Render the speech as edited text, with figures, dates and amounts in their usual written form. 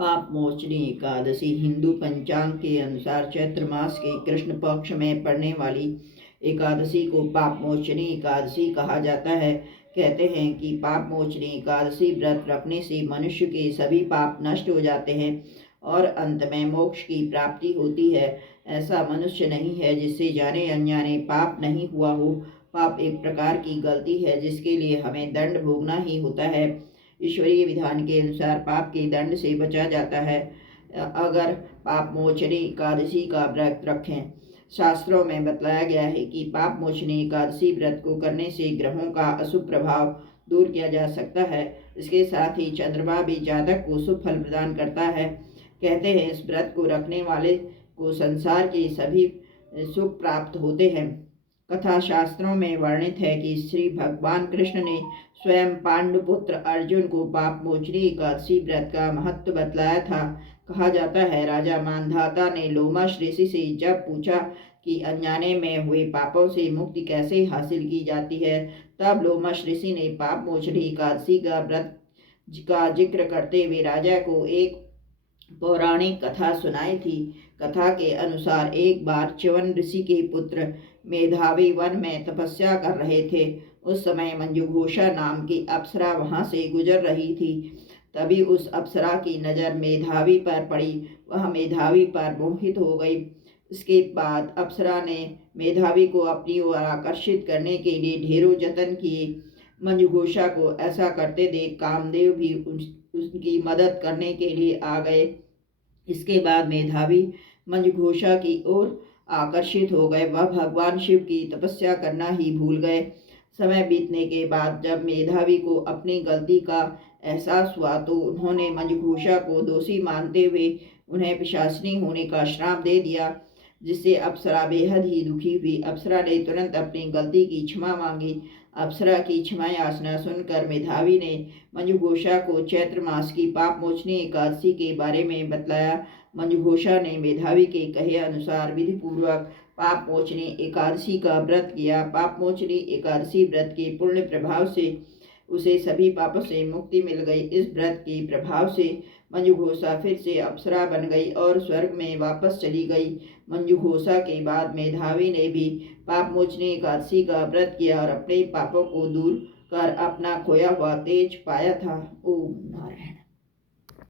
पाप मोचनी एकादशी हिंदू पंचांग के अनुसार चैत्र मास के कृष्ण पक्ष में पड़ने वाली एकादशी को पाप मोचनी एकादशी कहा जाता है। कहते हैं कि पाप मोचनी एकादशी व्रत रखने से मनुष्य के सभी पाप नष्ट हो जाते हैं और अंत में मोक्ष की प्राप्ति होती है। ऐसा मनुष्य नहीं है जिससे जाने अनजाने पाप नहीं हुआ हो। पाप एक प्रकार की गलती है जिसके लिए हमें दंड भोगना ही होता है। ईश्वरीय विधान के अनुसार पाप के दंड से बचा जाता है अगर पाप मोचनी एकादशी का व्रत रखें। शास्त्रों में बतलाया गया है कि पाप मोचनी एकादशी व्रत को करने से ग्रहों का अशुभ प्रभाव दूर किया जा सकता है। इसके साथ ही चंद्रमा भी जातक को शुभ फल प्रदान करता है। कहते हैं इस व्रत को रखने वाले को संसार के सभी सुख प्राप्त होते हैं। कथा शास्त्रों में वर्णित है कि श्री भगवान कृष्ण ने स्वयं पांडुपुत्र अर्जुन को पाप मोचनी एकादशी व्रत का महत्व बतलाया था। कहा जाता है राजा मानधाता ने लोमश ऋषि से जब पूछा कि अनजाने में हुए पापों से मुक्ति कैसे हासिल की जाती है, तब लोमश ऋषि ने पाप मोचनी एकादशी का व्रत का जिक्र करते हुए राजा को एक पौराणिक कथा सुनाई थी। कथा के अनुसार एक बार च्यवन ऋषि के पुत्र मेधावी वन में तपस्या कर रहे थे। उस समय मंजुघोषा नाम की अप्सरा वहां से गुजर रही थी। तभी उस अप्सरा की नज़र मेधावी पर पड़ी। वह मेधावी पर मोहित हो गई। इसके बाद अप्सरा ने मेधावी को अपनी ओर आकर्षित करने के लिए ढेरों जतन किए। मंजुघोषा को ऐसा करते देख कामदेव भी उसकी मदद करने के लिए आ गए। इसके बाद मेधावी मंजुघोषा की ओर आकर्षित हो गए। वह भगवान शिव की तपस्या करना ही भूल गए। समय बीतने के बाद जब मेधावी को अपनी गलती का एहसास हुआ तो उन्होंने मंजुघोषा को दोषी मानते हुए उन्हें पिशाचिनी होने का श्राप दे दिया, जिससे अप्सरा बेहद ही दुखी हुई। अप्सरा ने तुरंत अपनी गलती की क्षमा मांगी। अप्सरा की क्षमा याचना सुनकर मेधावी ने मंजुघोषा को चैत्र मास की पाप मोचनी एकादशी के बारे में बतलाया। मंजुघोषा ने मेधावी के कहे अनुसार विधि पूर्वक पाप मोचनी एकादशी का व्रत किया। पाप मोचनी एकादशी व्रत के पुण्य प्रभाव से उसे सभी पापों से मुक्ति मिल गई। इस व्रत के प्रभाव से मंजुघोषा फिर से अप्सरा बन गई और स्वर्ग में वापस चली गई। मंजुघोषा के बाद मेधावी ने भी पाप मोचनी एकादशी का व्रत किया और अपने पापों को दूर कर अपना खोया हुआ तेज पाया था। ओम नारायण।